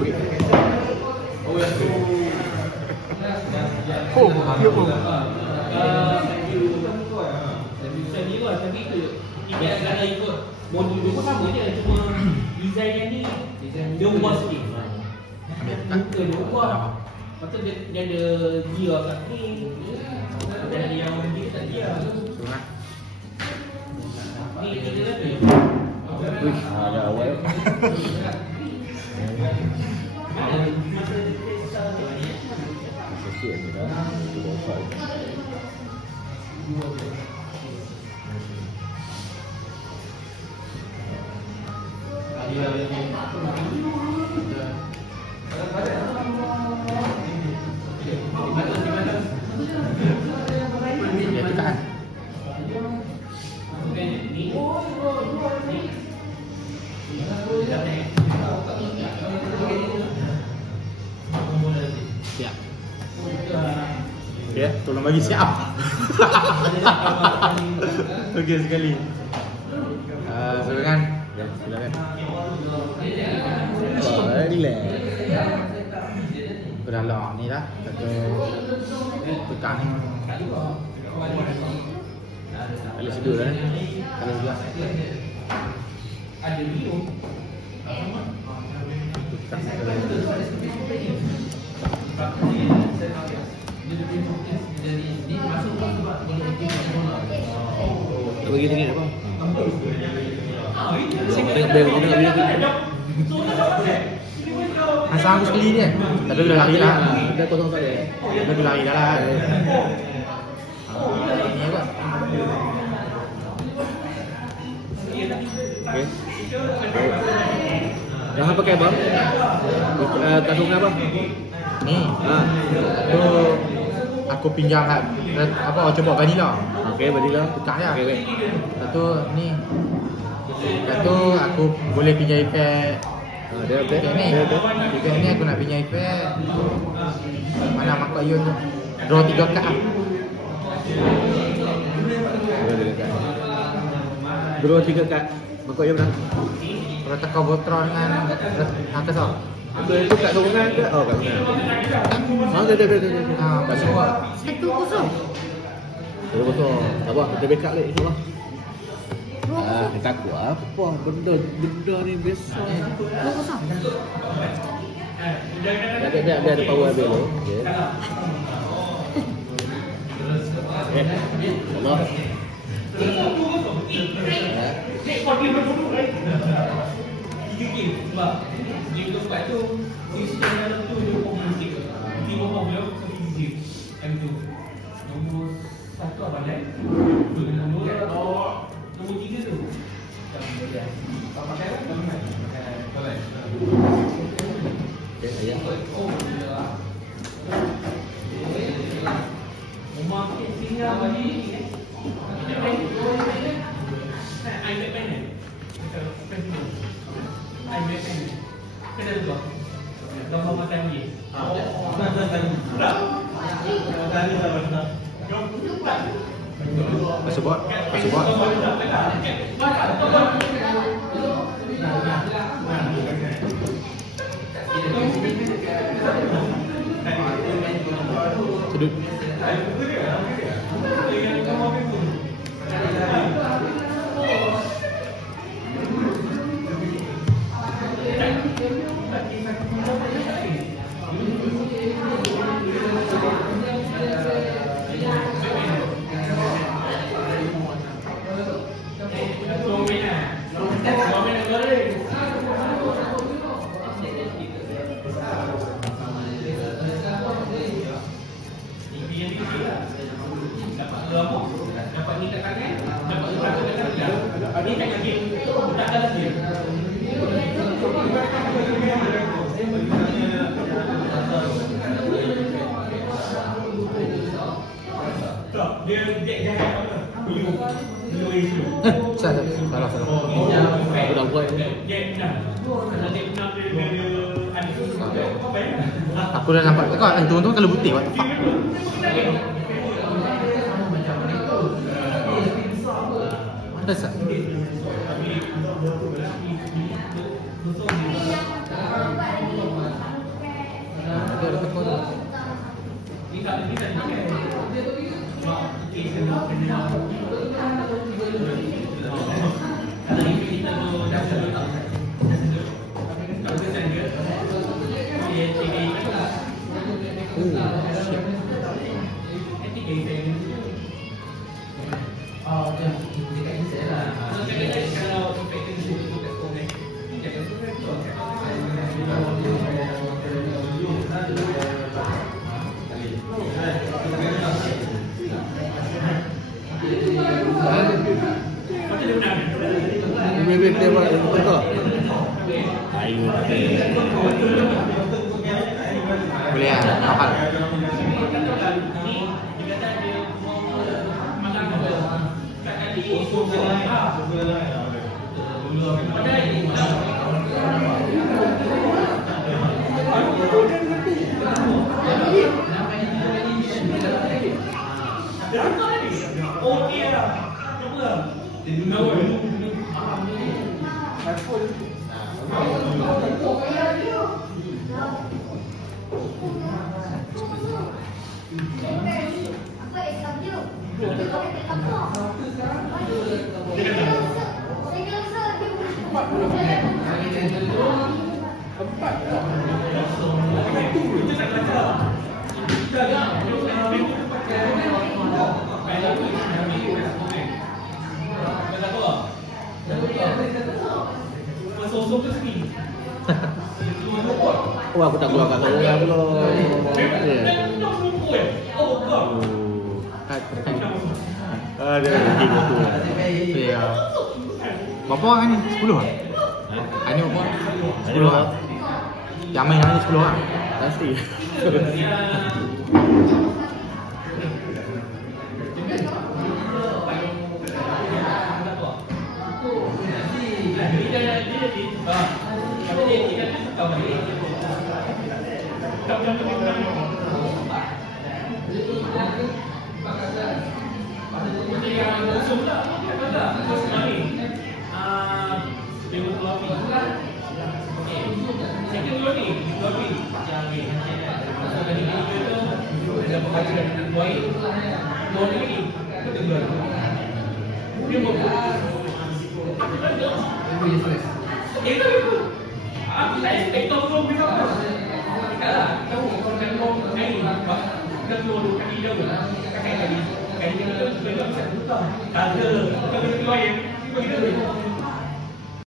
Oh, dia pun. Tapi tu kalau ikut modul dia pun sama je, cuma design yang ni dia ubah sikit. Muka dia ubah. Lepas tu dia ada gear kat ni. Dan yang dia tak gear. Ni dia lagi. Wih, ada awal. Sikit ni dah. Cuba buat. Dia tekan. Siap. Okey, tolong bagi siap. Okey sekali. Silakan. Ya, silakan. Relax. Dah lah ni dah. Satu tekan ni. Kalau sedur dah. Kalau juga. Ada video. Tak bagi tinggi apa? Tengok bel macam mana bila Masa aku sekali je. Tapi dah lari lah. dah kosong tak ada. Tapi dah lari dah lah. Ni apa? Okey. Jangan pakai apa? Kandungan apa? Ni. Tu aku pinjam kat apa coba vanilla. Okey, badilah. Tukar je. Okey, okey. Lepas tu ni. Lepas tu aku boleh pinjam iPad. Dia okey. Ni. Dia okey. iPad ni aku nak pinjam iPad. Mana mak Yun tu? Draw 3 kad lah. Draw 3 kad. Makok je berapa? Kalau tekan Voltron dengan atas tau. Itu kad sokongan ke? Oh, kat mana? Ada. Kat semua. 1-0. Dia kosong. Abah, kita backup lagi insya-Allah. Takut apa? Benda ni biasa. 2-0. Dia ada power habis tu. Okey. Allah. Dia lepas tu isi dalam tu dia pun musik. Dia bawa beliau musik. M2. Nombor 1 apa dah? Nombor 3 tu. Apa pakai kan? Pakai. Okey, ayah. Oh, ya. Rumah sini apa ni? iPad pen ni. iPad pen ni. Kena tu. Gambar macam ni. Password. Sedut. Dapat ni kat tangan, dapat letak kat tangan. Ni kat kaki. Tak ada lagi. Tak, dia jahat apa? Bulu isu. Salah. Aku dah buat. Dia benar. Kalau dia benar dia ada. Aku dah nampak kau untung kalau butik what the fuck. Dasar. kita buat betul. Ayu tapi Boleh lah, hafal. oh aku tak keluar kat orang belum. Ada lagi tu. Ya. Berapa orang ni? 10 lah? Ini berapa? 10 lah. Yang main hari ni 10 orang? Pasti.